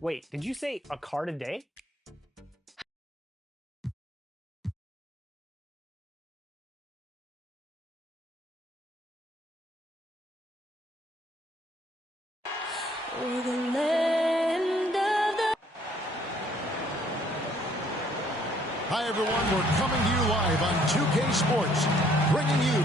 Wait, did you say a card a day? Hi, everyone. We're coming to you live on 2K Sports, bringing you...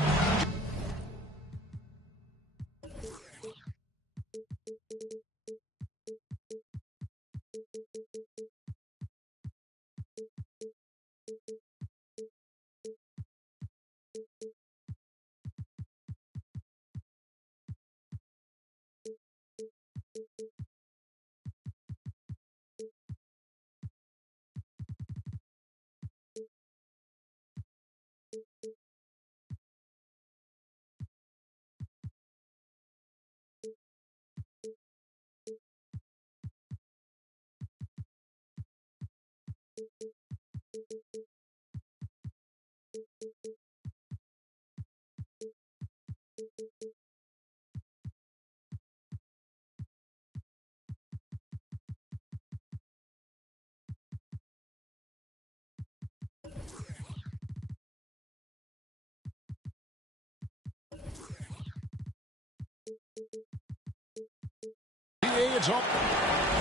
It's up.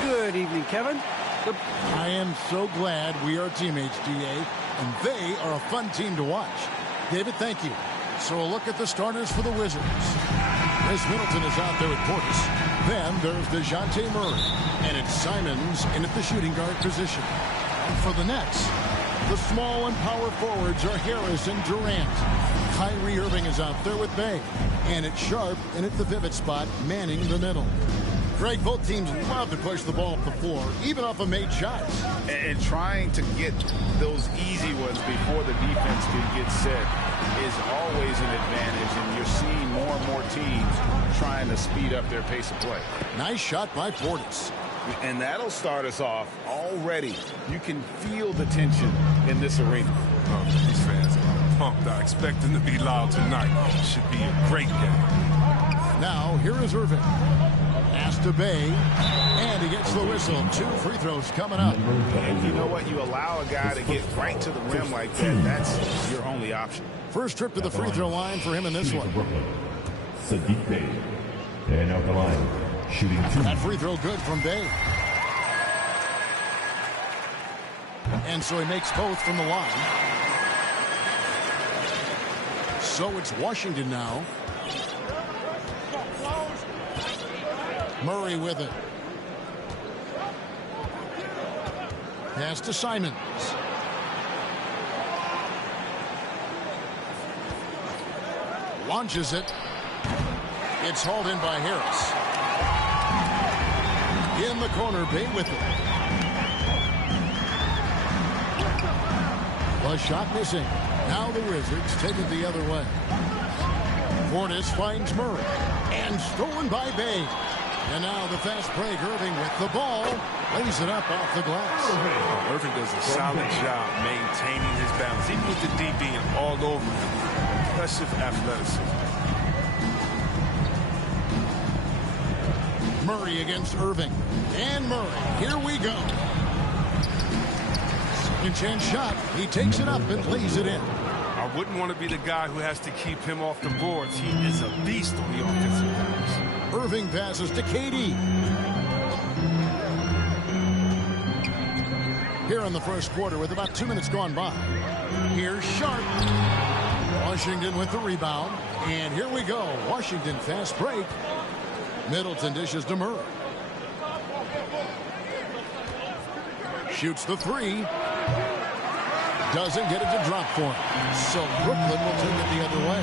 Good evening, Kevin. I am so glad we are teammates, DA, and they are a fun team to watch. David, thank you. So a look at the starters for the Wizards. Chris Middleton is out there at Portis. Then there's DeJounte Murray, and it's Simons in at the shooting guard position. And for the Nets, the small and power forwards are Harris and Durant. Kyrie Irving is out there with Bay, and it's Sharp in at the pivot spot, manning the middle. Greg, both teams love to push the ball up the floor, even off of made shots. And trying to get those easy ones before the defense can get set is always an advantage, and you're seeing more and more teams trying to speed up their pace of play. Nice shot by Portis. And that'll start us off already. You can feel the tension in this arena. Oh, these fans are pumped. I expect them to be loud tonight. Should be a great game. Now, here is Irving. Pass to Bay, and he gets the whistle. 2 free throws coming up. And you know what? You allow a guy to get right to the rim like that. That's your only option. First trip to the free throw line for him in this one. Sadiq Bay. And out the line, shooting 2. That free throw good from Bay. And so he makes both from the line. So it's Washington now. Murray with it. Pass to Simons. Launches it. It's hauled in by Harris. In the corner, Bay with it. The shot missing. Now the Wizards take it the other way. Portis finds Murray. And stolen by Bay. And now the fast break. Irving with the ball. Lays it up off the glass. Irving does a solid job maintaining his balance, even with the D being all over him. Impressive athleticism. Murray against Irving. And Murray. Here we go. Second chance shot. He takes it up and lays it in. I wouldn't want to be the guy who has to keep him off the boards. He is a beast on the offensive glass. Irving passes to KD. Here in the first quarter with about 2 minutes gone by. Here's Sharp. Washington with the rebound. And here we go. Washington fast break. Middleton dishes to Murray. Shoots the 3. Doesn't get it to drop for him. So Brooklyn will take it the other way.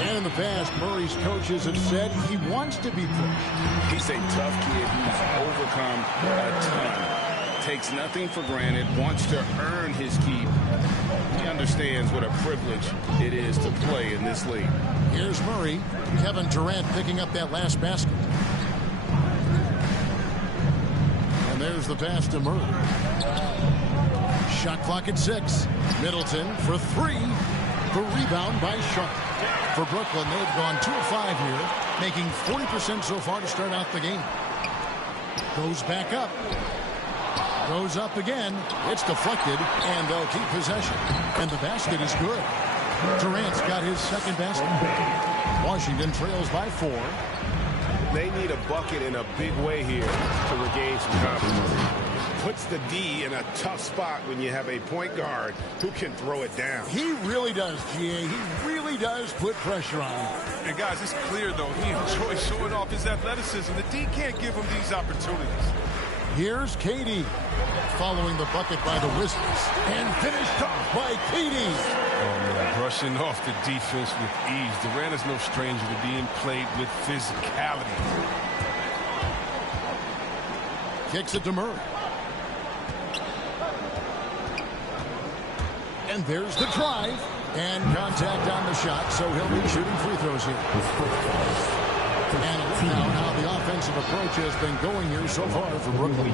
And in the past, Murray's coaches have said he wants to be pushed. He's a tough kid who's overcome a ton. Takes nothing for granted, wants to earn his keep. He understands what a privilege it is to play in this league. Here's Murray. Kevin Durant picking up that last basket. And there's the pass to Murray. Shot clock at 6. Middleton for 3. The rebound by Sharp. For Brooklyn, they've gone 2 of 5 here, making 40% so far to start out the game. Goes back up. Goes up again. It's deflected, and they'll keep possession. And the basket is good. Durant's got his second basket. Washington trails by 4. They need a bucket in a big way here to regain some confidence. Puts the D in a tough spot when you have a point guard who can throw it down. He really does, GA. He really does put pressure on him. And guys, it's clear, though, he enjoys showing off his athleticism. The D can't give him these opportunities. Here's KD, following the bucket by the Wizards, and finished off by KD. Oh, man, brushing off the defense with ease. Durant is no stranger to being played with physicality. Kicks it to Murray. And there's the drive. And contact on the shot, so he'll be shooting free throws here. And look now how the offensive approach has been going here so far for Brooklyn.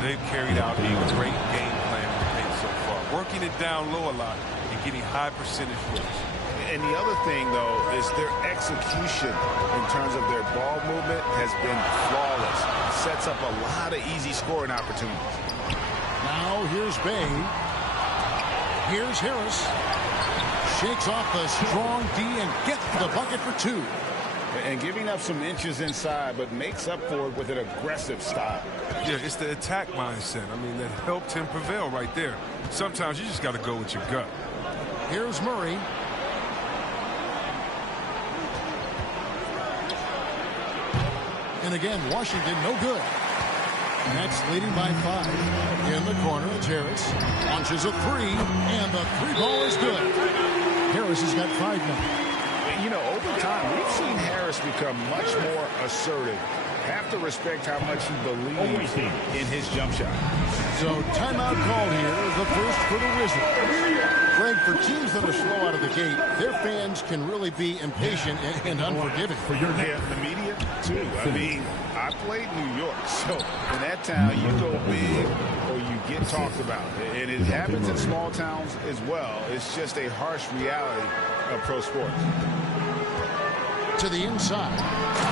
They've carried out a great game plan in the paint so far, working it down low a lot and getting high percentage looks. And the other thing, though, is their execution in terms of their ball movement has been flawless. Sets up a lot of easy scoring opportunities. Now here's Bay. Here's Harris. Shakes off the strong D and gets the bucket for 2. And giving up some inches inside, but makes up for it with an aggressive style. Yeah, it's the attack mindset. I mean, that helped him prevail right there. Sometimes you just got to go with your gut. Here's Murray. And again, Washington no good. Nets leading by 5. In the corner, it's Harris. Launches a 3, and the 3-ball is good. Harris has got 5 now. You know, over time, we've seen Harris become much more assertive. Have to respect how much he believes in his jump shot. So timeout called here, the first for the Wizards. Greg, for teams that are slow out of the gate, their fans can really be impatient and unforgiving. Yeah, the media, too. I mean, I played New York, so in that town, you go big or you get talked about. And it happens in small towns as well. It's just a harsh reality of pro sports. To the inside,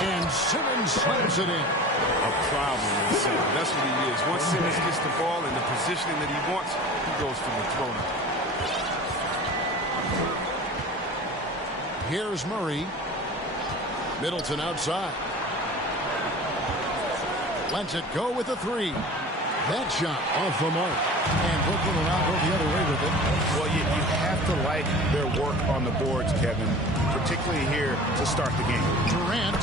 and Simmons slams it in. A problem inside. That's what he is. Once Simmons gets the ball in the positioning that he wants, he goes for the throwing. Here's Murray. Middleton outside. Lets it go with a 3. That shot off the mark. And Brooklyn will now go the other way with it. Well, you have to like their work on the boards, Kevin, particularly here to start the game. Durant,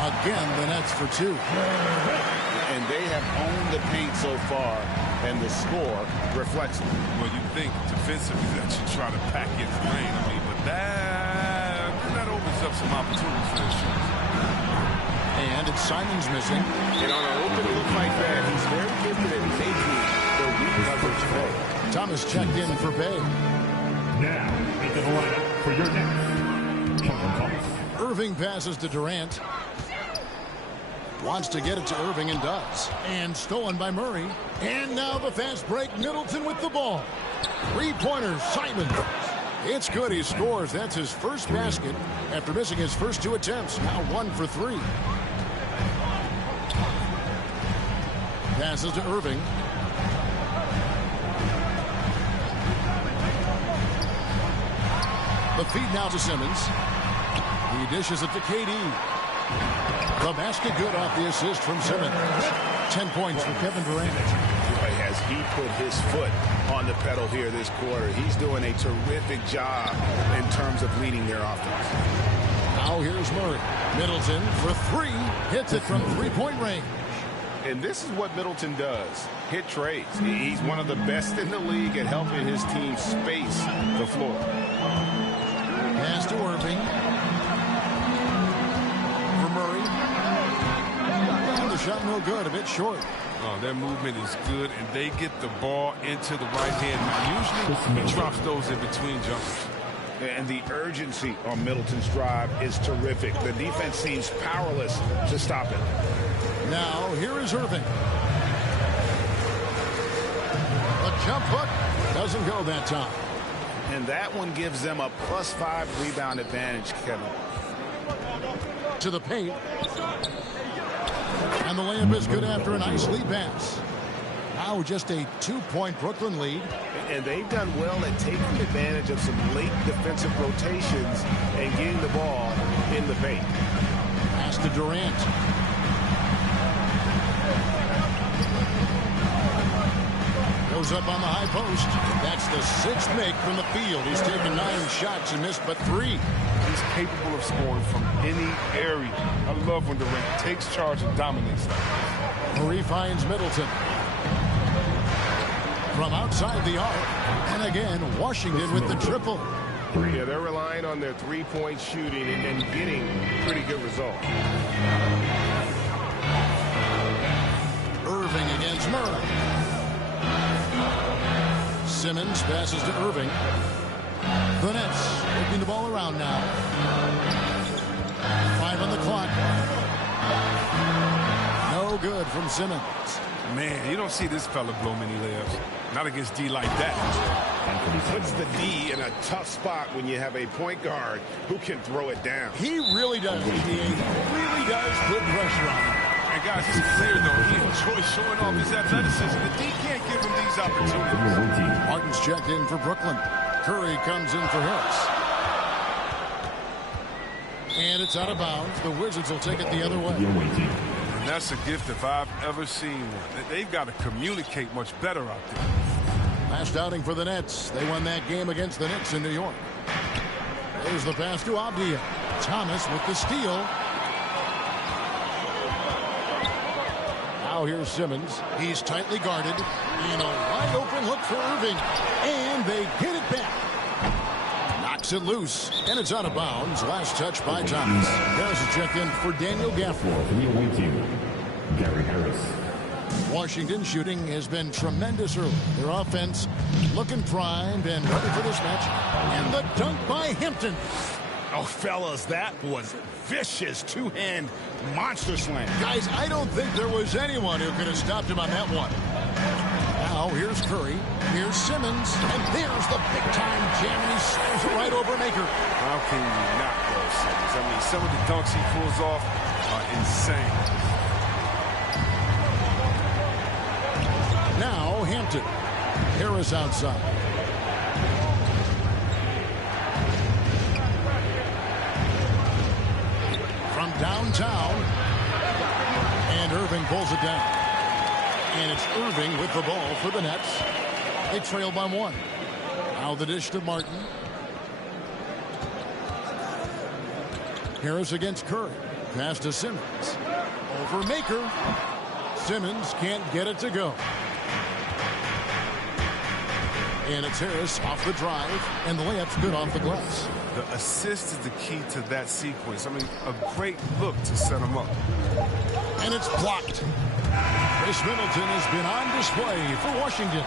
again, the Nets for 2. And they have owned the paint so far, and the score reflects it. Well, you think defensively that you try to pack in the lane. I mean, but that opens up some opportunities for the shooters. And it's Simons missing. And on an open look like that, he's very gifted at making the weak coverage play. Thomas checked in for Bay. Now, into the lineup for your next Kevin Thomas. Irving passes to Durant. Wants to get it to Irving and does. And stolen by Murray. And now the fast break. Middleton with the ball. 3-pointer, Simons. It's good. He scores. That's his first basket after missing his first 2 attempts. Now 1 for 3. Passes to Irving. The feed now to Simmons. He dishes it to KD. The basket good off the assist from Simmons. 10 points for Kevin Durant. As he put his foot on the pedal here this quarter, he's doing a terrific job in terms of leading their offense. Now here's Murray. Middleton for 3. Hits it from 3-point range. And this is what Middleton does. Hit trades. He's one of the best in the league at helping his team space the floor. Pass to Irving. For Murray. And the shot no good. A bit short. Oh, their movement is good, and they get the ball into the right hand. Now, usually he drops those in between jumpers. And the urgency on Middleton's drive is terrific. The defense seems powerless to stop it. Now, here is Irving. The jump hook doesn't go that time. And that one gives them a +5 rebound advantage, Kevin. To the paint. And the layup is good after a nice lead pass. Now just a 2-point Brooklyn lead. And they've done well at taking advantage of some late defensive rotations and getting the ball in the paint. Pass to Durant. Goes up on the high post. That's the 6th make from the field. He's taken 9 shots and missed but 3. He's capable of scoring from any area. I love when Durant takes charge and dominates that. Murray finds Middleton. From outside the arc. And again, Washington with the triple. Yeah, they're relying on their three-point shooting and getting pretty good results. Irving against Murray. Simmons passes to Irving. The Nets working the ball around now. 5 on the clock. No good from Simmons. Man, you don't see this fella blow many layups. Not against D like that. Puts the D in a tough spot when you have a point guard who can throw it down. He really does, he really does put pressure on him. And guys, it's clear though, he enjoys showing off his athleticism. The D can't give him these opportunities. Martin's checked in for Brooklyn. Curry comes in for Harris. And it's out of bounds. The Wizards will take it the other way. And that's a gift if I've ever seen one. They've got to communicate much better out there. Last outing for the Nets. They won that game against the Knicks in New York. There's the pass to Abdia. Thomas with the steal. Now here's Simmons. He's tightly guarded. And a wide open look for Irving. And they get it back. Knocks it loose. And it's out of bounds. Last touch by Thomas. There's a check-in for Daniel Gafford. Gary Harris. Washington shooting has been tremendous early. Their offense looking primed and ready for this match. And the dunk by Hampton. Oh, fellas, that was vicious two-hand monster slam. Guys, I don't think there was anyone who could have stopped him on that one. Now, here's Curry. Here's Simmons. And there's the big-time jam, and he slams it right over Maker. How can you not go Simmons? I mean, some of the dunks he pulls off are insane. Now, Hampton. Harris outside. From downtown. And Irving pulls it down. And it's Irving with the ball for the Nets. They trail by 1. Now the dish to Martin. Harris against Curry. Pass to Simmons. Over Maker. Simmons can't get it to go. And it's Harris off the drive. And the layup's good off the glass. The assist is the key to that sequence. I mean, a great look to set him up. And it's blocked. Chris Middleton has been on display for Washington.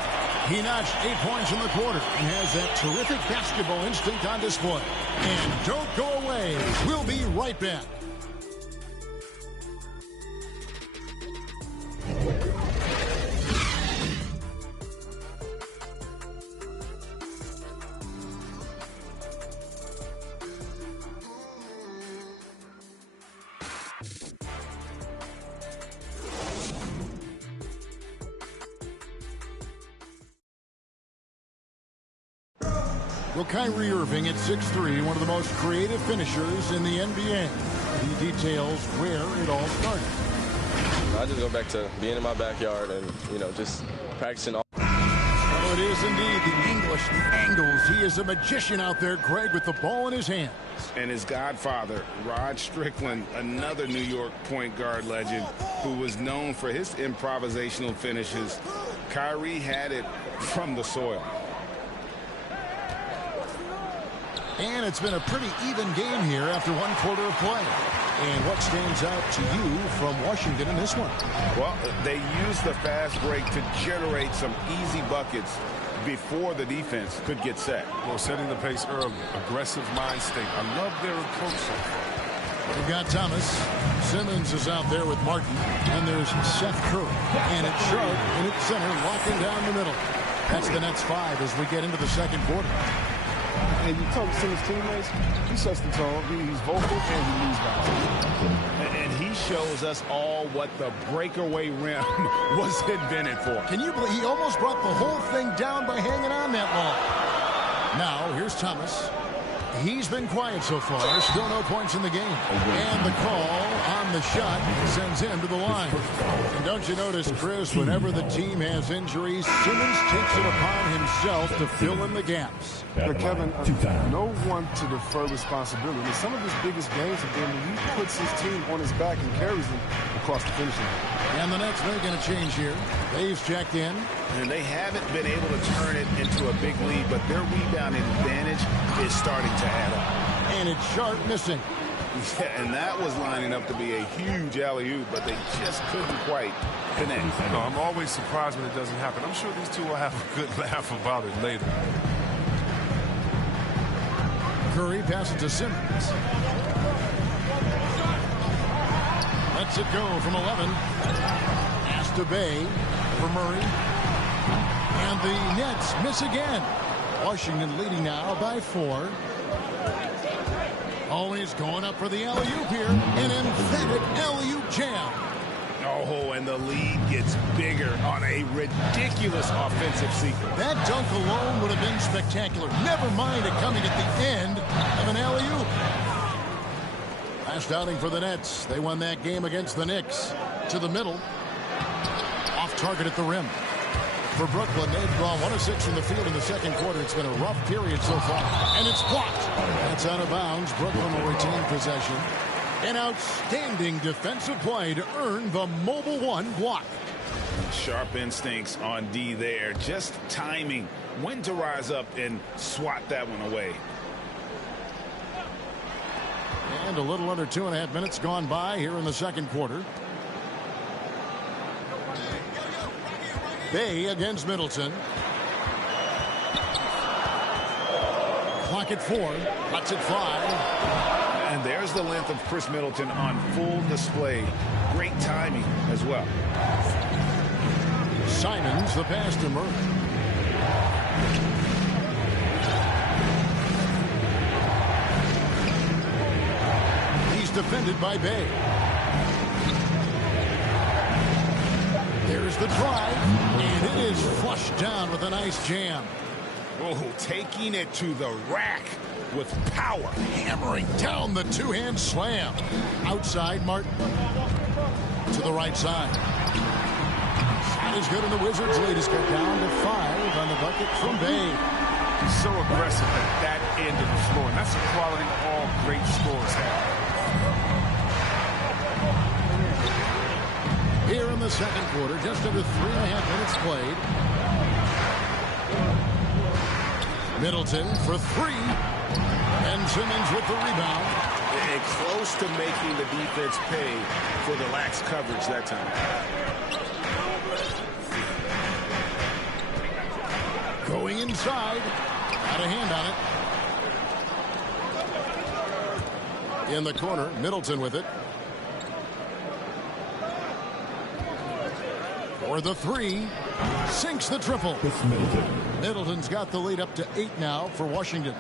He notched 8 points in the quarter and has that terrific basketball instinct on display. And don't go away. We'll be right back. Well, Kyrie Irving at 6'3", one of the most creative finishers in the NBA. He details where it all started. I just go back to being in my backyard and, just practicing all. Oh, it is indeed the English, the angles. He is a magician out there, Greg, with the ball in his hand. And his godfather, Rod Strickland, another New York point guard legend who was known for his improvisational finishes. Kyrie had it from the soil. And it's been a pretty even game here after 1 quarter of play. And what stands out to you from Washington in this one? Well, they used the fast break to generate some easy buckets before the defense could get set. Well, setting the pace early, aggressive mind state. I love their approach so far. We've got Thomas. Simmons is out there with Martin. And there's Seth Curry. And it's Sharp in its center, locking down the middle. That's the Nets 5 as we get into the second quarter. And you talk to his teammates, he sets the tone, he's vocal, and he leads by example. And he shows us all what the breakaway rim was invented for. Can you believe he almost brought the whole thing down by hanging on that long? Now, here's Thomas. He's been quiet so far. Still no points in the game. And the call on the shot sends him to the line. And don't you notice, Chris, whenever the team has injuries, Simmons takes it upon himself to fill in the gaps. But Kevin, no one to defer responsibility. And some of his biggest games have been when he puts his team on his back and carries them across the finish line. And the Nets making a change here. Dave's checked in. And they haven't been able to turn it into a big lead, but their rebounding advantage is starting to add up. And it's Sharp missing. Yeah, and that was lining up to be a huge alley-oop, but they just couldn't quite connect. No, I'm always surprised when it doesn't happen. I'm sure these two will have a good laugh about it later. Curry passes to Simmons. Lets it go from 11. Pass to Bay for Murray. And the Nets miss again. Washington leading now by 4. Always going up for the alley-oop here. An emphatic alley-oop jam. Oh, and the lead gets bigger on a ridiculous offensive sequence. That dunk alone would have been spectacular. Never mind it coming at the end of an alley-oop. Last outing for the Nets. They won that game against the Knicks. To the middle. Off target at the rim. For Brooklyn, they've gone 1 of 6 from the field in the second quarter. It's been a rough period so far. And it's blocked. That's out of bounds. Brooklyn will retain possession. An outstanding defensive play to earn the Mobile One block. Sharp instincts on D there. Just timing. When to rise up and swat that one away. And a little under 2.5 minutes gone by here in the second quarter. Bay against Middleton. Clock at 4. Cuts at 5. And there's the length of Chris Middleton on full display. Great timing as well. Simons the pass to Murray. He's defended by Bay. There's the drive, and it is flushed down with a nice jam. Oh, taking it to the rack with power. Hammering down the two-hand slam. Outside, Martin. To the right side. Shot is good, and the Wizards lead is cut down to 5 on the bucket from Bay. He's so aggressive at that end of the floor, and that's a quality all great scorers have. Here in the second quarter, just under 3.5 minutes played. Middleton for 3. And Simmons with the rebound. And close to making the defense pay for the lax coverage that time. Going inside. Got a hand on it. In the corner, Middleton with it. For the 3. Sinks the triple. Middleton's got the lead up to 8 now for Washington.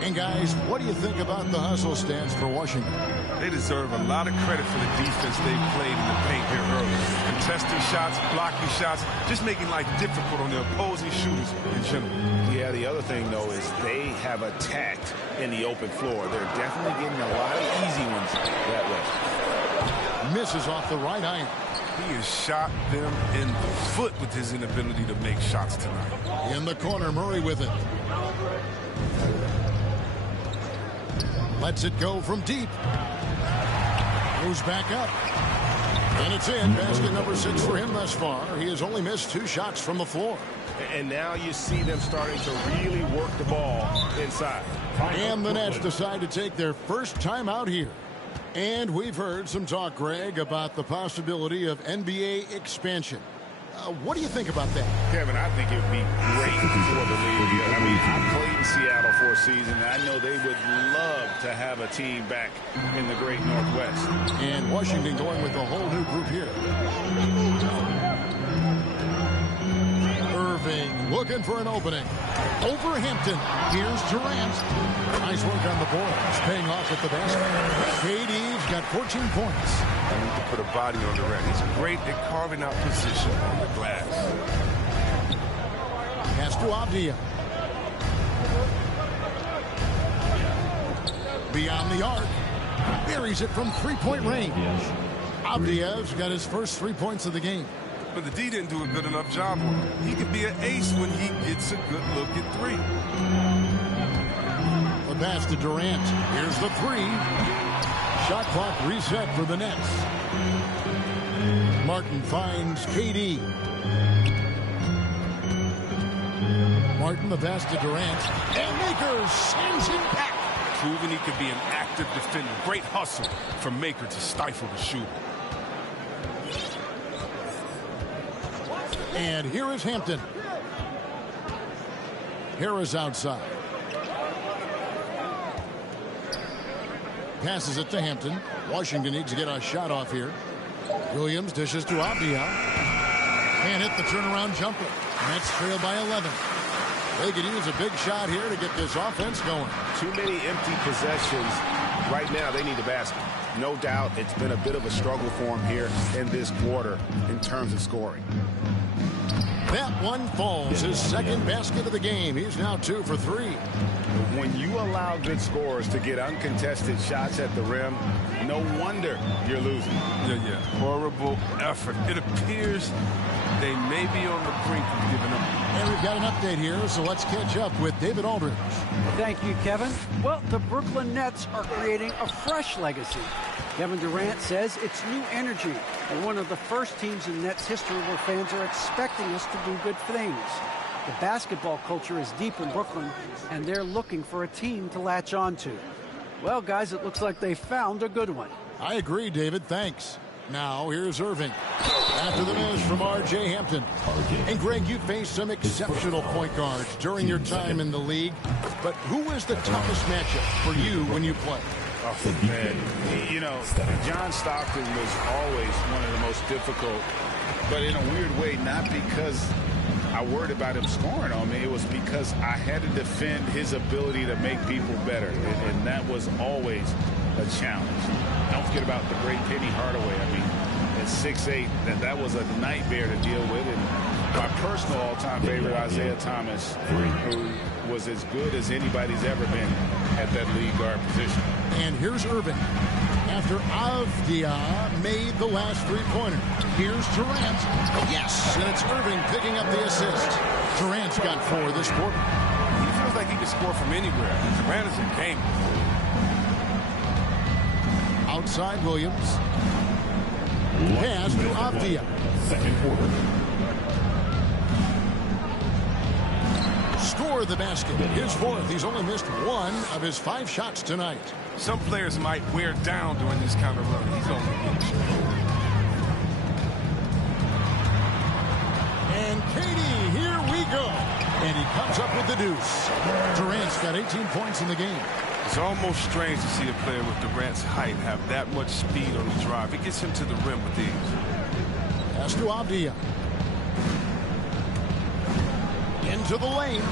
And guys, what do you think about the hustle stance for Washington? They deserve a lot of credit for the defense they've played in the paint here early. Contesting shots, blocking shots, just making life difficult on the opposing shooters in general. Yeah, the other thing, though, is they have attacked in the open floor. They're definitely getting a lot of easy ones that way. Misses off the right iron. He has shot them in the foot with his inability to make shots tonight. In the corner, Murray with it. Lets it go from deep. Goes back up. And it's in. Basket number 6 for him thus far. He has only missed 2 shots from the floor. And now you see them starting to really work the ball inside. And the Nets decide to take their first time out here. And we've heard some talk, Greg, about the possibility of NBA expansion. What do you think about that? Kevin, I think it would be great for the league. I mean, I played in Seattle for a season, and I know they would love to have a team back in the great Northwest. And Washington going with a whole new group here. Irving looking for an opening. Over Hampton. Here's Durant. Nice work on the boards. Paying off at the basket. KD's got 14 points. I need to put a body on Durant. He's great at carving out position on the glass. Pass to Avdia. Beyond the arc. Buries it from three-point range. Avdia's got his first 3 points of the game. But the D didn't do a good enough job on him. He could be an ace when he gets a good look at three. The pass to Durant. Here's the three. Shot clock reset for the Nets. Martin finds KD. Martin the pass to Durant. And Maker sends it back. Proving he could be an active defender. Great hustle from Maker to stifle the shooter. And here is Hampton. Harris outside. Passes it to Hampton. Washington needs to get a shot off here. Williams dishes to Avdia. Can't hit the turnaround jumper. Nets trail by 11. They could use a big shot here to get this offense going. Too many empty possessions. Right now, they need a basket. No doubt it's been a bit of a struggle for him here in this quarter in terms of scoring. That one falls. His second basket of the game. He's now 2 for 3. When you allow good scorers to get uncontested shots at the rim, no wonder you're losing. Yeah. Horrible effort. It appears they may be on the brink of giving up. And we've got an update here, so let's catch up with David Aldridge. Thank you, Kevin. Well, the Brooklyn Nets are creating a fresh legacy. Kevin Durant says it's new energy. They're one of the first teams in Nets history where fans are expecting us to do good things. The basketball culture is deep in Brooklyn, and they're looking for a team to latch on to. Well, guys, it looks like they found a good one. I agree, David. Thanks. Now, here's Irving. After the miss from R.J. Hampton. And, Greg, you faced some exceptional point guards during your time in the league. But who was the toughest matchup for you when you played? Oh, man. You know, John Stockton was always one of the most difficult, but in a weird way, not because I worried about him scoring on me. It was because I had to defend his ability to make people better, and that was always a challenge. Don't forget about the great Penny Hardaway. I mean, at 6'8", that was a nightmare to deal with. And my personal all-time favorite, Isaiah Thomas, who was as good as anybody's ever been at that lead guard position. And here's Irving. After Avdia made the last three-pointer. Here's Durant. Yes, and it's Irving picking up the assist. Durant's got 4 this quarter. He feels like he can score from anywhere. Durant is a game. Outside Williams. Pass to Avdia. Second quarter. Score the basket. His 4th. He's only missed 1 of his 5 shots tonight. Some players might wear down during this kind of run. He's only getting straight. And Katie, here we go. And he comes up with the deuce. Durant's got 18 points in the game. It's almost strange to see a player with Durant's height have that much speed on the drive. It gets him to the rim with ease. Pass to Avdia. Into the lane.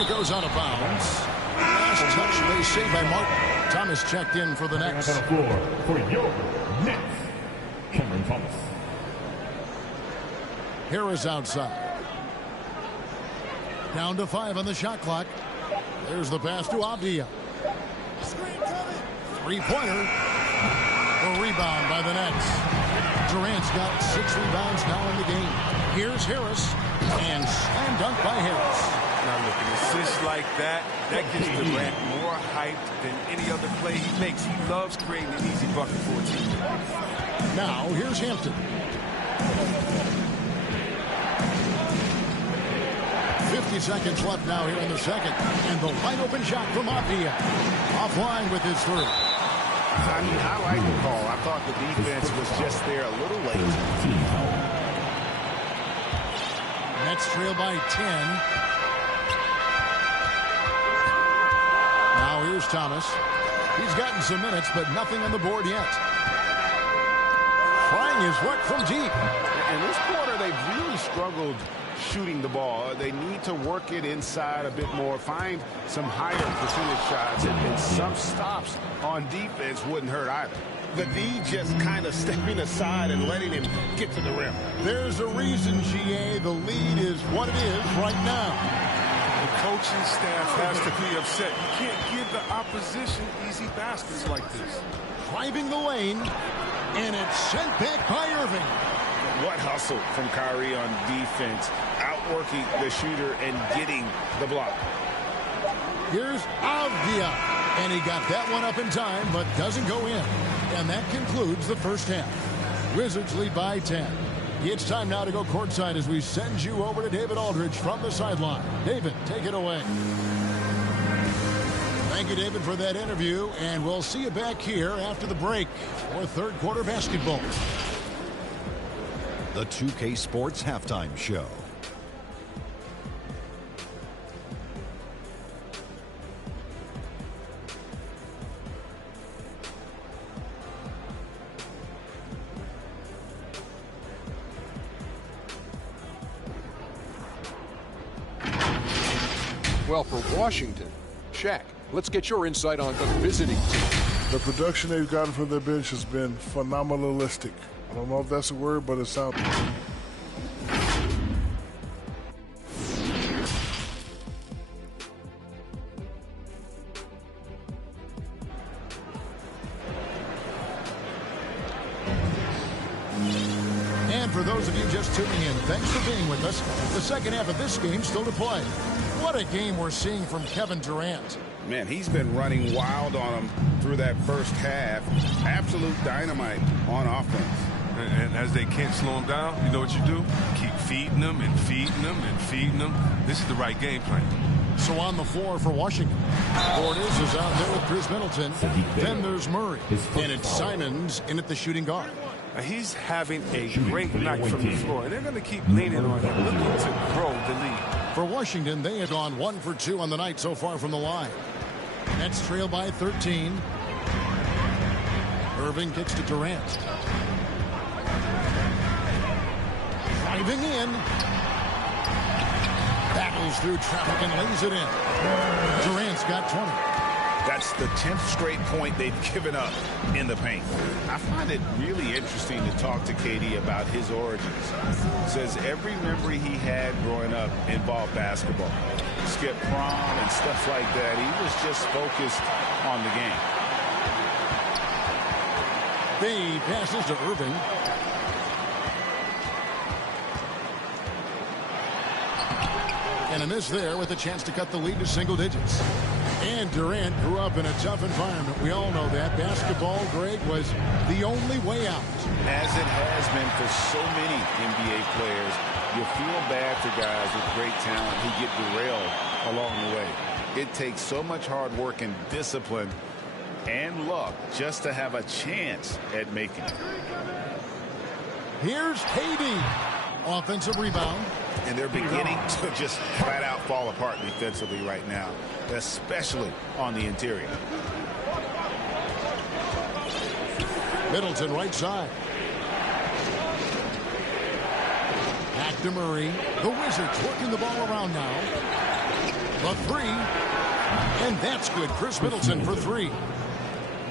It goes out of bounds. Last touch, they say by Martin. Thomas checked in for the Nets. On the floor for your Nets, Cameron Thomas. Harris outside. Down to 5 on the shot clock. There's the pass to Avdia. Three-pointer. A rebound by the Nets. Durant's got 6 rebounds now in the game. Here's Harris. And slam dunk by Harris. Now look, an assist like that gets Durant more hyped than any other play he makes. He loves creating an easy bucket for a team. Now, here's Hampton. 50 seconds left now here in the second. And the wide open shot from Avdia. Offline with his 3. I mean, I like the call. I thought the defense was just there a little late. Nets trail by 10. Now here's Thomas. He's gotten some minutes, but nothing on the board yet. Trying his work from deep. In this quarter, they've really struggled shooting the ball. They need to work it inside a bit more, find some higher percentage shots, and some stops on defense wouldn't hurt either. The D just kind of stepping aside and letting him get to the rim. There's a reason, GA, the lead is what it is right now. The coaching staff has to be upset. You can't give the opposition easy baskets like this. Driving the lane, and it's sent back by Irving. What hustle from Kyrie on defense, outworking the shooter and getting the block. Here's Avdia, and he got that one up in time, but doesn't go in. And that concludes the first half. Wizards lead by 10. It's time now to go courtside as we send you over to David Aldridge from the sideline. David, take it away. Thank you, David, for that interview, and we'll see you back here after the break for third quarter basketball. The 2K Sports Halftime Show. Well, for Washington, Shaq, let's get your insight on the visiting team. The production they've gotten from their bench has been phenomenalistic. I don't know if that's a word, but it sounds... And for those of you just tuning in, thanks for being with us. The second half of this game still to play. What a game we're seeing from Kevin Durant. Man, he's been running wild on him through that first half. Absolute dynamite on offense. And as they can't slow him down, you know what you do? Keep feeding them and feeding them and feeding them. This is the right game plan. So on the floor for Washington, Portis is out there with Chris Middleton. Then there's Murray. And it's Simons in at the shooting guard. He's having a great night from the floor, and they're going to keep leaning on him, looking to grow the lead. For Washington, they have gone 1 for 2 on the night so far from the line. Nets trail by 13. Irving kicks to Durant. Driving in. Battles through traffic and lays it in. Durant's got 20. That's the 10th straight point they've given up in the paint. I find it really interesting to talk to KD about his origins. Says every memory he had growing up involved basketball. Skip prom and stuff like that. He was just focused on the game. They passes to Irving. And a miss there with a chance to cut the lead to single digits. And Durant grew up in a tough environment. We all know that. Basketball, Greg, was the only way out. As it has been for so many NBA players, you feel bad for guys with great talent who get derailed along the way. It takes so much hard work and discipline and luck just to have a chance at making it. Here's KD. Offensive rebound. And they're beginning to just flat out fall apart defensively right now, especially on the interior. Middleton right side. Back to Murray. The Wizards working the ball around now. The three. And that's good. Chris Middleton for three.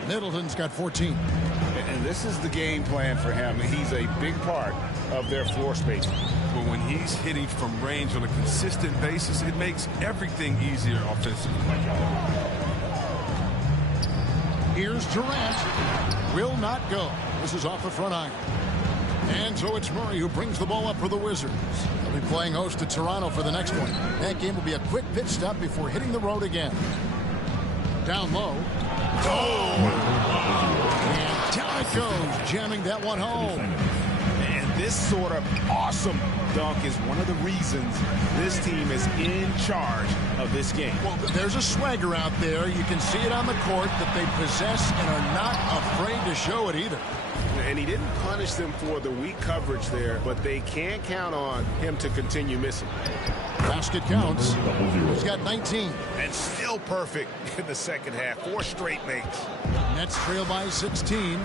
Middleton's got 14. And this is the game plan for him. He's a big part of their floor spacing. But when he's hitting from range on a consistent basis, it makes everything easier offensively. Here's Durant. Will not go. This is off the front iron. And so it's Murray who brings the ball up for the Wizards. They'll be playing host to Toronto for the next one. That game will be a quick pit stop before hitting the road again. Down low. Oh! And down it goes, jamming that one home. And this sort of awesome dunk is one of the reasons this team is in charge of this game. Well, there's a swagger out there. You can see it on the court that they possess and are not afraid to show it either. And he didn't punish them for the weak coverage there, but they can't count on him to continue missing. Basket counts. He's got 19. And still perfect in the second half. 4 straight makes. Nets trail by 16.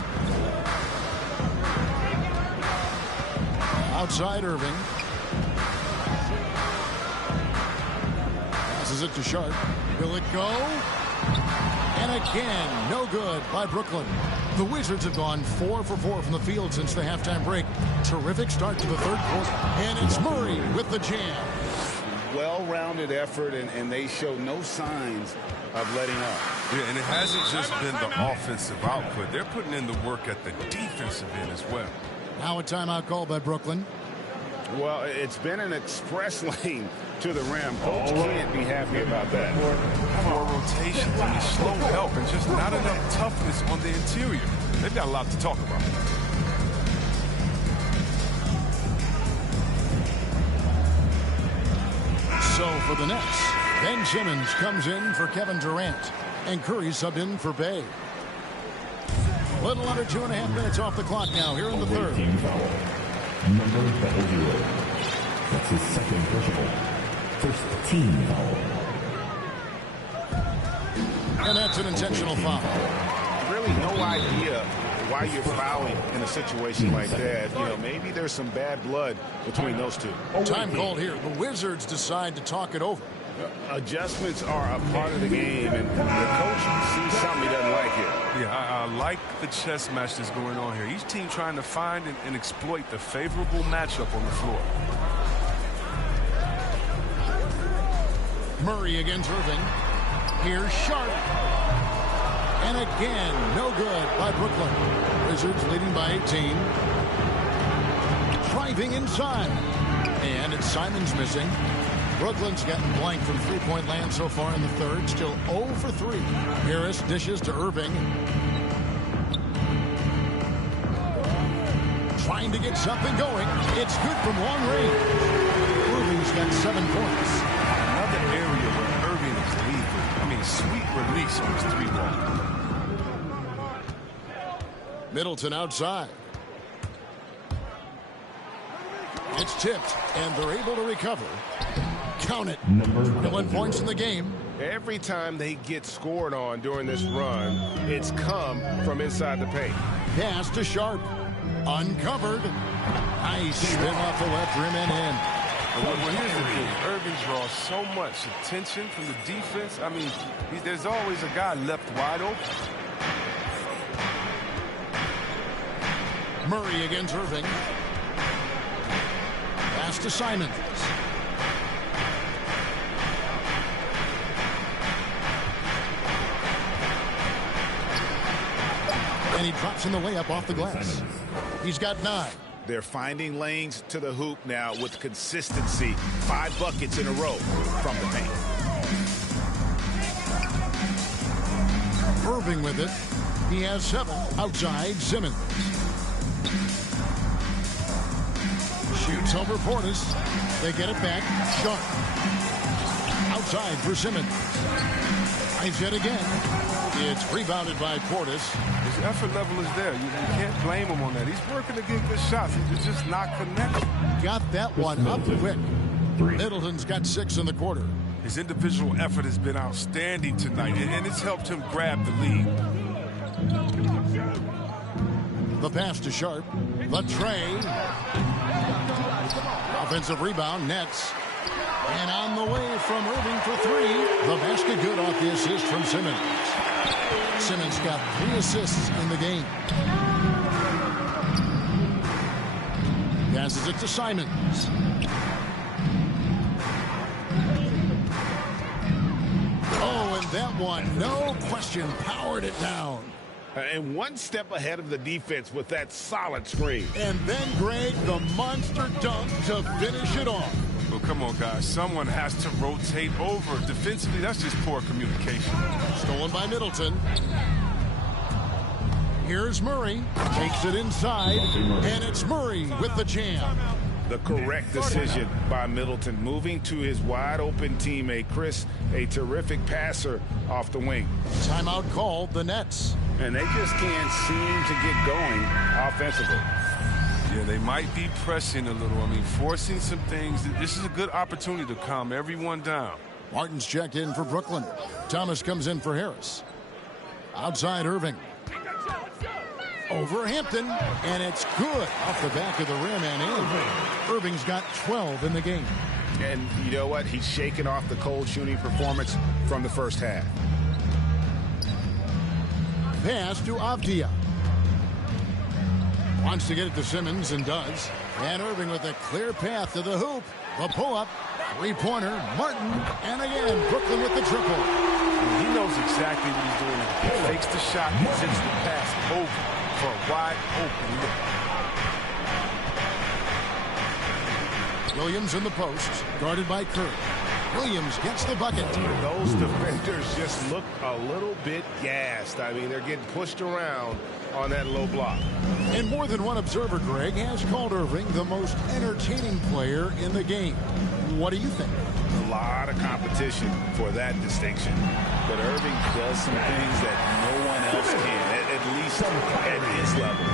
Outside Irving. Passes it to Sharp. Will it go? And again, no good by Brooklyn. The Wizards have gone 4 for 4 from the field since the halftime break. Terrific start to the third quarter. And it's Murray with the jam. Well-rounded effort, and they show no signs of letting up. Yeah, and it hasn't just been the offensive output. They're putting in the work at the defensive end as well. Now a timeout called by Brooklyn. Well, it's been an express lane to the rim. Coach can't be happy about that. More rotations, I mean, slow help, and just not enough toughness on the interior. They've got a lot to talk about. So for the Nets, Ben Simmons comes in for Kevin Durant, and Curry subbed in for Bay. Little under 2.5 minutes off the clock now here in the third. Team foul. Number 00. That's his second personal. First team foul. And that's an intentional foul. Really no idea why you're fouling in a situation like that. You know, maybe there's some bad blood between those two. Time called here. The Wizards decide to talk it over. Adjustments are a part of the game, and the coach sees something he doesn't like here. Yeah, I like the chess match that's going on here. Each team trying to find and exploit the favorable matchup on the floor. Murray against Irving. Here's Sharp. And again, no good by Brooklyn. Wizards leading by 18. Driving inside. And it's Simons missing. Brooklyn's gotten blank from three-point land so far in the third. Still 0 for 3. Harris dishes to Irving. Trying to get something going. It's good from long range. Irving's got 7 points. Another area where Irving is lethal. I mean, sweet release on his 3-ball. Middleton outside. It's tipped, and they're able to recover. Count it. No 1 points in the game. Every time they get scored on during this run, it's come from inside the paint. Pass to Sharp. Uncovered. Nice spin off the left rim and in. Well, here's the thing. Irving draws so much attention from the defense. I mean, there's always a guy left wide open. Murray against Irving. Pass to Simons. And he drops in the layup off the glass. He's got 9. They're finding lanes to the hoop now with consistency. 5 buckets in a row from the paint. Irving with it. He has 7. Outside, Simmons. Shoots over Portis. They get it back. Sharp. Outside for Simmons. Drives it again. It's rebounded by Portis. His effort level is there. You can't blame him on that. He's working to get good shots. He's just not connected. Got that one up quick. Middleton's got 6 in the quarter. His individual effort has been outstanding tonight, and it's helped him grab the lead. The pass to Sharp. The tray. Offensive rebound, Nets. And on the way from Irving for 3. The basket good off the assist from Simmons. Simmons got 3 assists in the game. Passes it to Simons. Oh, and that one, no question, powered it down. And one step ahead of the defense with that solid screen. And then, Greg, the monster dunk to finish it off. Well, come on, guys. Someone has to rotate over. Defensively, that's just poor communication. Stolen by Middleton. Here's Murray. Takes it inside. And it's Murray with the jam. The correct decision by Middleton, moving to his wide-open teammate, Chris, a terrific passer off the wing. Timeout called, the Nets. And they just can't seem to get going offensively. Yeah, they might be pressing a little. I mean, forcing some things. This is a good opportunity to calm everyone down. Martin's checked in for Brooklyn. Thomas comes in for Harris. Outside Irving. Over Hampton, and it's good off the back of the rim and in. Irving's got 12 in the game. And you know what? He's shaking off the cold shooting performance from the first half. Pass to Avdia. Wants to get it to Simmons and does. And Irving with a clear path to the hoop. The pull-up, three-pointer, Martin, and again, Brooklyn with the triple. He knows exactly what he's doing now. He fakes the shot, he sends the pass over for a wide open look. Williams in the post, guarded by Curry. Williams gets the bucket. Those defenders just look a little bit gassed. I mean, they're getting pushed around on that low block. And more than one observer, Greg, has called Irving the most entertaining player in the game. What do you think? A lot of competition for that distinction. But Irving does some things that no one else can, at least at his level.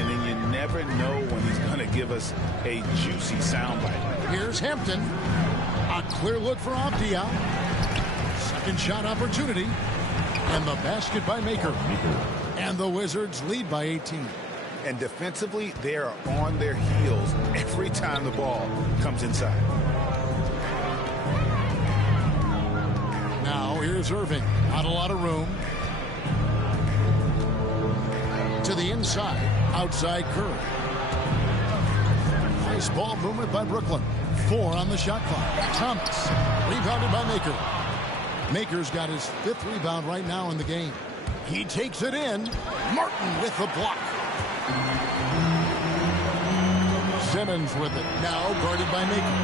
And then you never know when he's going to give us a juicy soundbite. Here's Hampton. A clear look for Avdia. Second shot opportunity. And the basket by Maker. And the Wizards lead by 18. And defensively, they are on their heels every time the ball comes inside. Now here's Irving. Not a lot of room. To the inside. Outside Curry. Nice ball movement by Brooklyn. 4 on the shot clock. Thomas. Rebounded by Maker. Maker's got his 5th rebound right now in the game. He takes it in. Martin with the block. Simmons with it. Now guarded by Maker.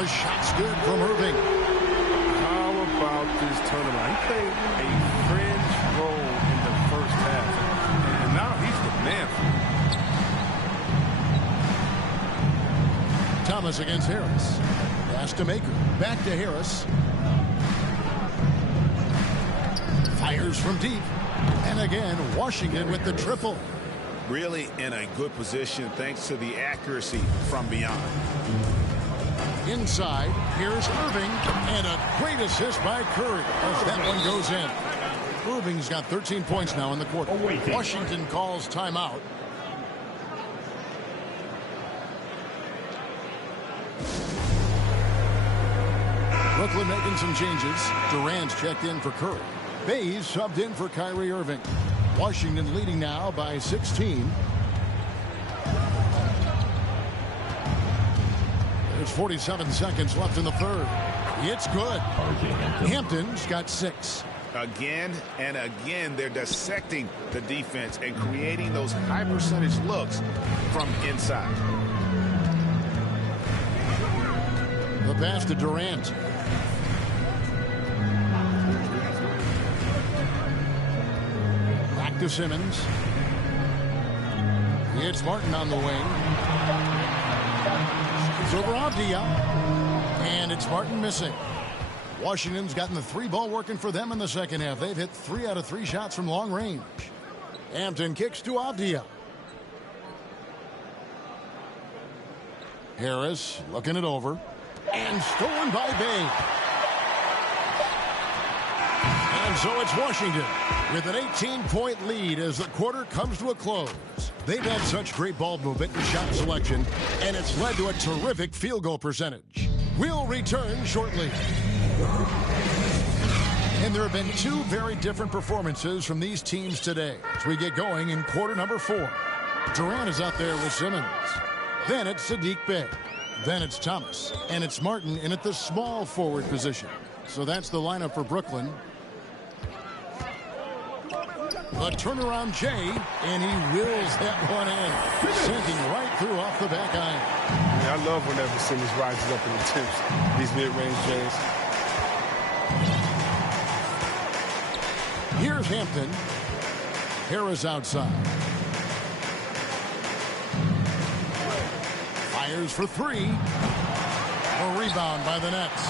A shot's good from Irving. How about this tournament? He played a fringe role in the first half. And now he's the man. Thomas against Harris. Pass to Maker. Back to Harris. Fires from deep. And again, Washington with the triple. Really in a good position thanks to the accuracy from beyond. Inside, here's Irving. And a great assist by Curry as that one goes in. Irving's got 13 points now in the quarter. Washington calls timeout. Brooklyn making some changes. Durant's checked in for Curry. Bays subbed in for Kyrie Irving. Washington leading now by 16. There's 47 seconds left in the third. It's good. Hampton's got 6. Again and again, they're dissecting the defense and creating those high percentage looks from inside. The pass to Durant. Back to Simmons. It's Martin on the wing. It's over Avdia. And it's Martin missing. Washington's gotten the 3-ball working for them in the second half. They've hit 3 out of 3 shots from long range. Hampton kicks to Avdia. Harris looking it over. And stolen by Bay. And so it's Washington with an 18-point lead as the quarter comes to a close. They've had such great ball movement and shot selection, and it's led to a terrific field goal percentage. We'll return shortly. And there have been 2 very different performances from these teams today as we get going in quarter number 4. Durant is out there with Simmons. Then it's Sadiq Bey. Then it's Thomas. And it's Martin in at the small forward position. So that's the lineup for Brooklyn. A turnaround Jay, and he wheels that one in, sinking right through off the back iron. Yeah, I love whenever Simmons rises up and attempts these mid-range jays. Here's Hampton. Harris outside. Fires for 3. A rebound by the Nets.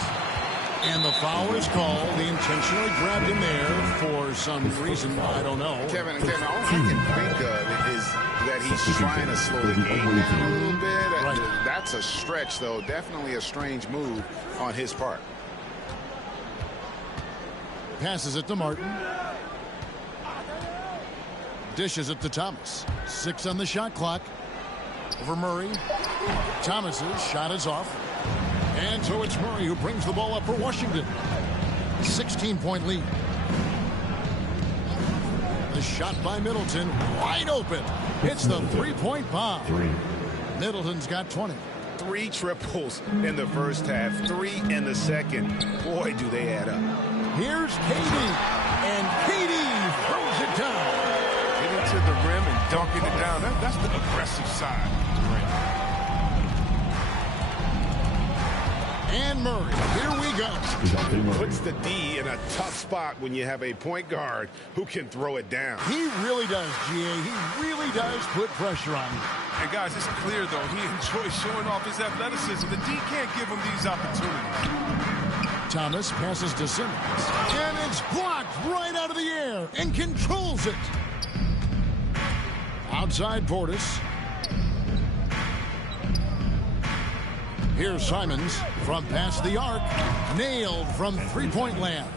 And the foul is called. He intentionally grabbed him there for some reason. I don't know. Kevin, all I can think of is that he's trying to slow the game down a little bit. Right. That's a stretch, though. Definitely a strange move on his part. Passes it to Martin. Dishes it to Thomas. 6 on the shot clock. Over Murray. Thomas's shot is off. And so it's Murray who brings the ball up for Washington. 16-point lead. The shot by Middleton, wide open. It's the three-point bomb. Middleton's got 20. 3 triples in the first half, 3 in the second. Boy, do they add up. Here's KD, and KD throws it down. Getting to the rim and dunking it down. That's the aggressive side. And Murray, here we go. Puts the D in a tough spot when you have a point guard who can throw it down. He really does, GA. He really does put pressure on you. And guys, it's clear, though, he enjoys showing off his athleticism. The D can't give him these opportunities. Thomas passes to Simmons. And it's blocked right out of the air and controls it. Outside Portis. Here's Simons from past the arc. Nailed from three-point land.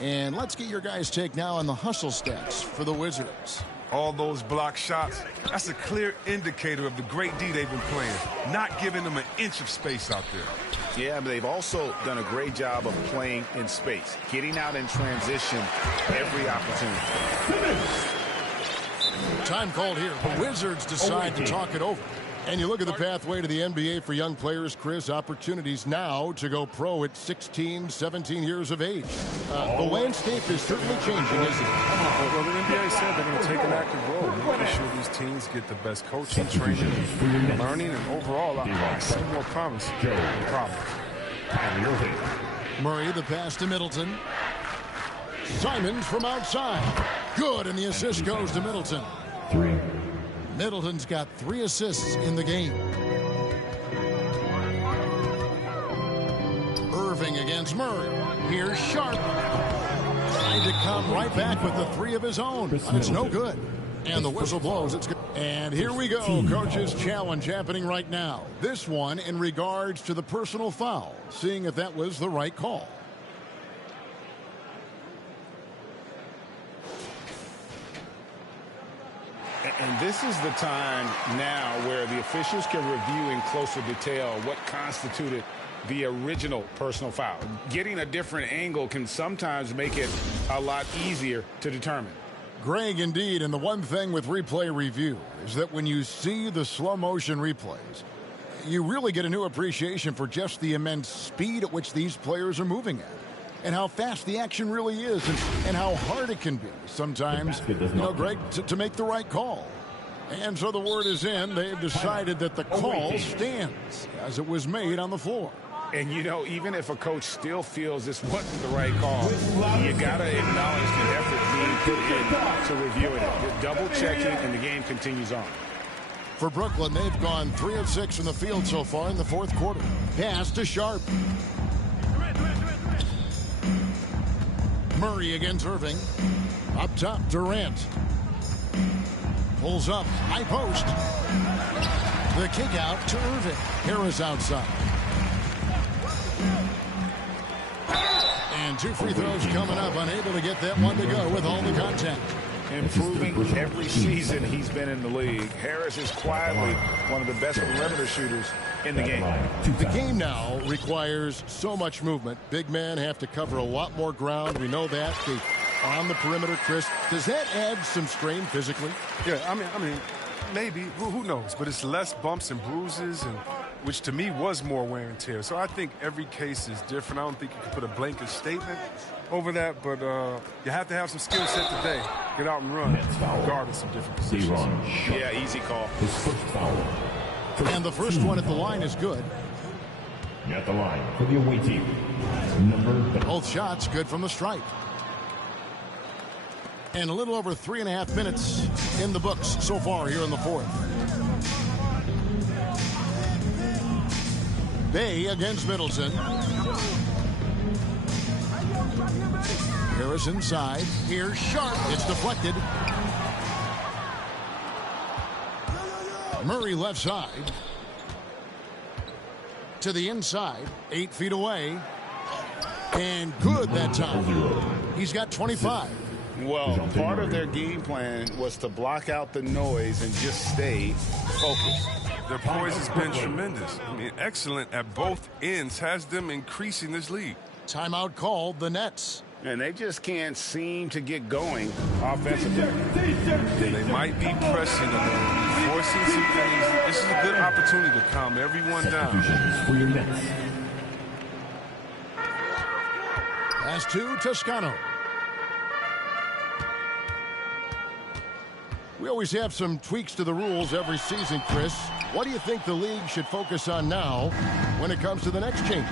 And let's get your guys' take now on the hustle stats for the Wizards. All those block shots, that's a clear indicator of the great D they've been playing, not giving them an inch of space out there. Yeah, but they've also done a great job of playing in space, getting out in transition every opportunity. Time called here. The Wizards decide to talk it over. And you look at the pathway to the NBA for young players, Chris, opportunities now to go pro at 16, 17 years of age. The landscape is certainly changing, isn't it? Well, the NBA said they're going to take an active role, making sure these teams get the best coaching, training, learning, and overall, I see more promise than problems. Murray, the pass to Middleton. Simons from outside. Good, and the assist goes to Middleton. 3. Middleton's got 3 assists in the game. Irving against Murray. Here's Sharp. Trying to come right back with the 3 of his own. But it's no good. And the whistle blows. It's good. And here we go. Coach's challenge happening right now. This one in regards to the personal foul. Seeing if that was the right call. And this is the time now where the officials can review in closer detail what constituted the original personal foul. Getting a different angle can sometimes make it a lot easier to determine. Greg, indeed, and the one thing with replay review is that when you see the slow motion replays, you really get a new appreciation for just the immense speed at which these players are moving at. And how fast the action really is, and how hard it can be sometimes, Greg, to make the right call. And so the word is in. They've decided that the call stands as it was made on the floor. And, even if a coach still feels this wasn't the right call, you got to acknowledge the effort being put in to review it. Double-checking, and the game continues on. For Brooklyn, they've gone 3 of 6 from the field so far in the fourth quarter. Pass to Sharp. Murray against Irving. Up top, Durant. Pulls up, high post. The kick out to Irving. Harris outside. And 2 free throws coming up. Unable to get that one to go with all the contact. Improving every season he's been in the league. Harris is quietly one of the best perimeter shooters in the game. The game now requires so much movement. Big men have to cover a lot more ground. We know that. On the perimeter, Chris, does that add some strain physically? Yeah, I mean, maybe. Who knows? But it's less bumps and bruises, and which to me was more wear and tear. So I think every case is different. I don't think you can put a blanket statement over that, but you have to have some skill set today. Get out and run, regardless of different positions. Yeah, easy call. His first foul. And the first one at the line is good. At the line for the away team. Both shots good from the stripe. And a little over 3.5 minutes in the books so far here in the fourth. Bay against Middleton. Harris inside. Here's Sharp. It's deflected. Murray left side. To the inside. 8 feet away. And good that time. He's got 25. Well, part of their game plan was to block out the noise and just stay focused. Their poise has been tremendous. I mean, excellent at both ends, has them increasing this lead. Timeout called the Nets. And they just can't seem to get going offensively. They might be pressing a little, forcing some things. This is a good opportunity to calm everyone down. For your Nets. Pass to Toscano. We always have some tweaks to the rules every season, Chris. What do you think the league should focus on now when it comes to the next changes?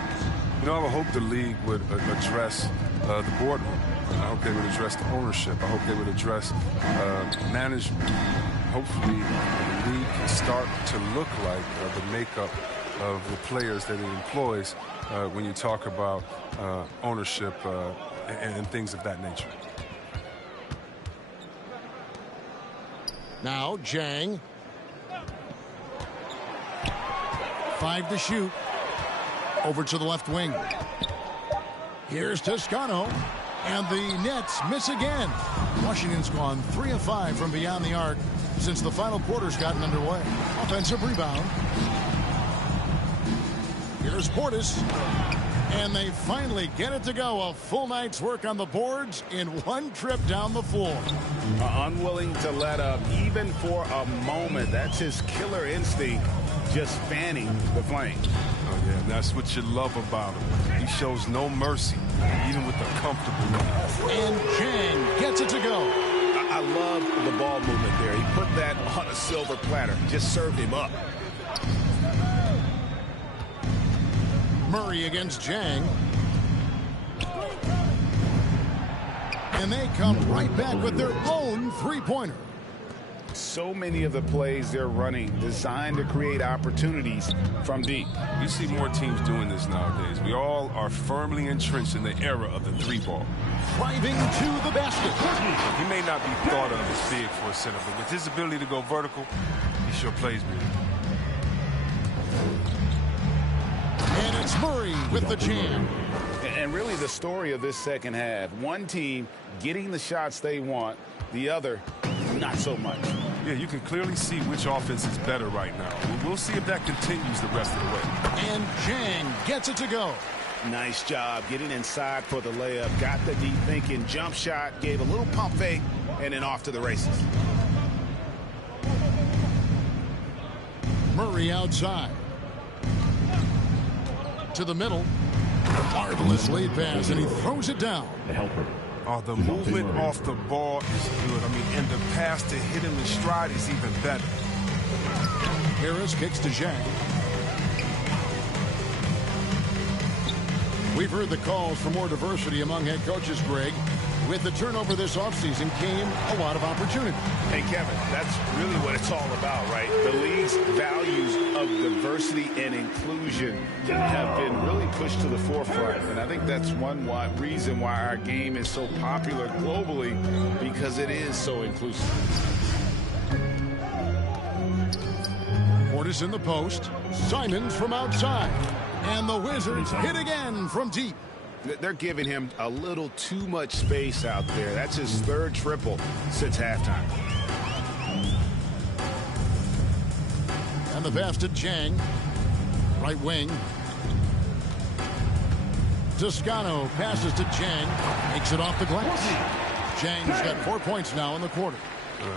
You know, I would hope the league would address the boardroom. I hope they would address the ownership. I hope they would address management. Hopefully, the league can start to look like the makeup of the players that it employs when you talk about ownership and things of that nature. Now, Jang. 5 to shoot. Over to the left wing. Here's Toscano. And the Nets miss again. Washington's gone 3 of 5 from beyond the arc since the final quarter's gotten underway. Offensive rebound. Here's Portis. And they finally get it to go. A full night's work on the boards in one trip down the floor. Unwilling to let up even for a moment. That's his killer instinct, just fanning the flame. Oh, yeah, and that's what you love about him. He shows no mercy, even with a comfortable lead. And Jang gets it to go. I love the ball movement there. He put that on a silver platter, just served him up. Murray against Jang. And they come right back with their own three-pointer. So many of the plays they're running designed to create opportunities from deep. You see more teams doing this nowadays. We all are firmly entrenched in the era of the three ball. Driving to the basket. He may not be thought of as big for a center, but with his ability to go vertical, he sure plays big. And it's Murray with the jam. And really the story of this second half, one team getting the shots they want, the other not so much. Yeah, you can clearly see which offense is better right now. We'll see if that continues the rest of the way. And Jang gets it to go. Nice job getting inside for the layup. Got the deep thinking jump shot, gave a little pump fake, and then off to the races. Murray outside. To the middle. Marvelous lead pass, and he throws it down. The helper. Oh, the movement off the ball is good. I mean, and the pass to hit him in stride is even better. Harris kicks to Jang. We've heard the calls for more diversity among head coaches, Greg. With the turnover this offseason came a lot of opportunity. Hey, Kevin, that's really what it's all about, right? The league's values of diversity and inclusion have been really pushed to the forefront. And I think that's one reason why our game is so popular globally, because it is so inclusive. Portis in the post. Simons from outside. And the Wizards hit again from deep. They're giving him a little too much space out there. That's his third triple since halftime. And the pass to Jang. Right wing. Toscano passes to Jang. Makes it off the glass. Jang's got 4 points now in the quarter.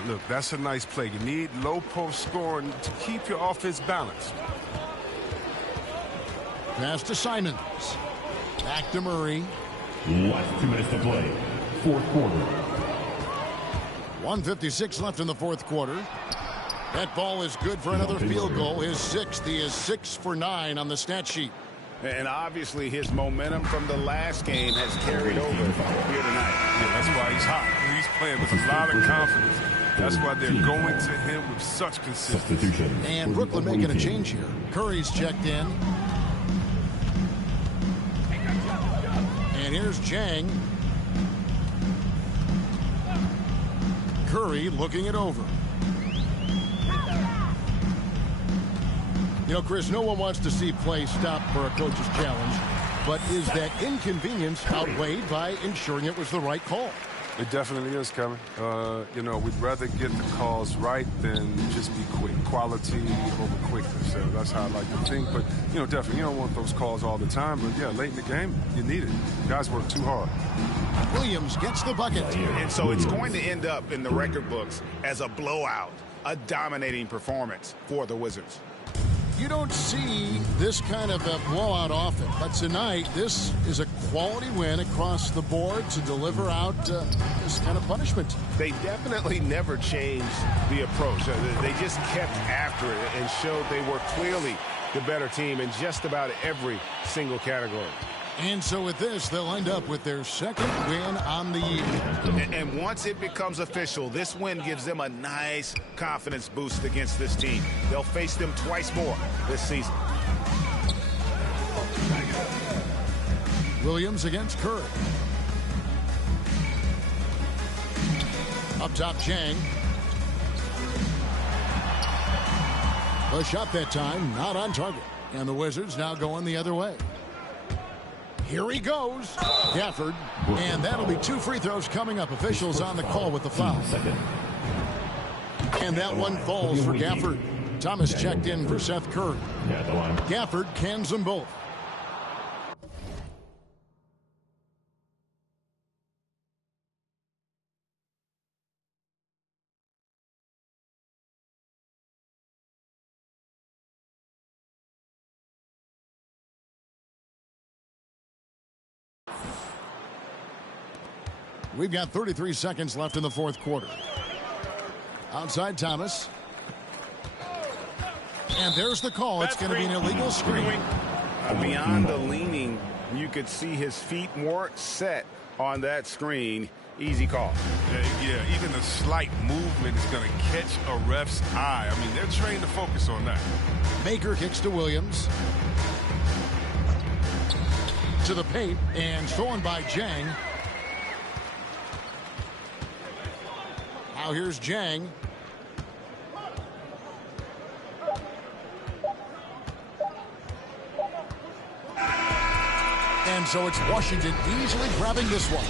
Look, that's a nice play. You need low post scoring to keep your offense balanced. Pass to Simons. Back to Murray. Last 2 minutes to play. Fourth quarter. 1:56 left in the fourth quarter. That ball is good for another field goal. His sixth. He is 6 for 9 on the stat sheet. And obviously his momentum from the last game has carried over here tonight. Yeah, that's why he's hot. He's playing with a lot of confidence. That's why they're going to him with such consistency. And Brooklyn making a change here. Curry's checked in. And here's Jang. Curry looking it over. You know, Chris, no one wants to see play stop for a coach's challenge, but is that inconvenience outweighed by ensuring it was the right call? It definitely is, Kevin. You know, we'd rather get the calls right than just be quick. Quality over quickness. So that's how I like to think. But, you know, definitely, you don't want those calls all the time. But, yeah, late in the game, you need it. Guys work too hard. Williams gets the bucket. And so it's going to end up in the record books as a blowout, a dominating performance for the Wizards. You don't see this kind of a blowout often, but tonight this is a quality win across the board to deliver out this kind of punishment. They definitely never changed the approach. They just kept after it and showed they were clearly the better team in just about every single category. And so with this, they'll end up with their second win on the year. And once it becomes official, this win gives them a nice confidence boost against this team. They'll face them twice more this season. Williams against Curry. Up top, Chang. The shot that time, not on target. And the Wizards now going the other way. Here he goes. Gafford. And that'll be 2 free throws coming up. Officials on the call with the foul. And that one falls for Gafford. Thomas checked in for Seth Curry. Gafford cans them both. We've got 33 seconds left in the fourth quarter. Outside Thomas. And there's the call. It's going to be an illegal screen. Beyond the leaning, you could see his feet weren't set on that screen. Easy call. Yeah, even a slight movement is going to catch a ref's eye. I mean, they're trained to focus on that. Maker kicks to Williams. To the paint and stolen by Jang. Now here's Jang. And so it's Washington easily grabbing this one.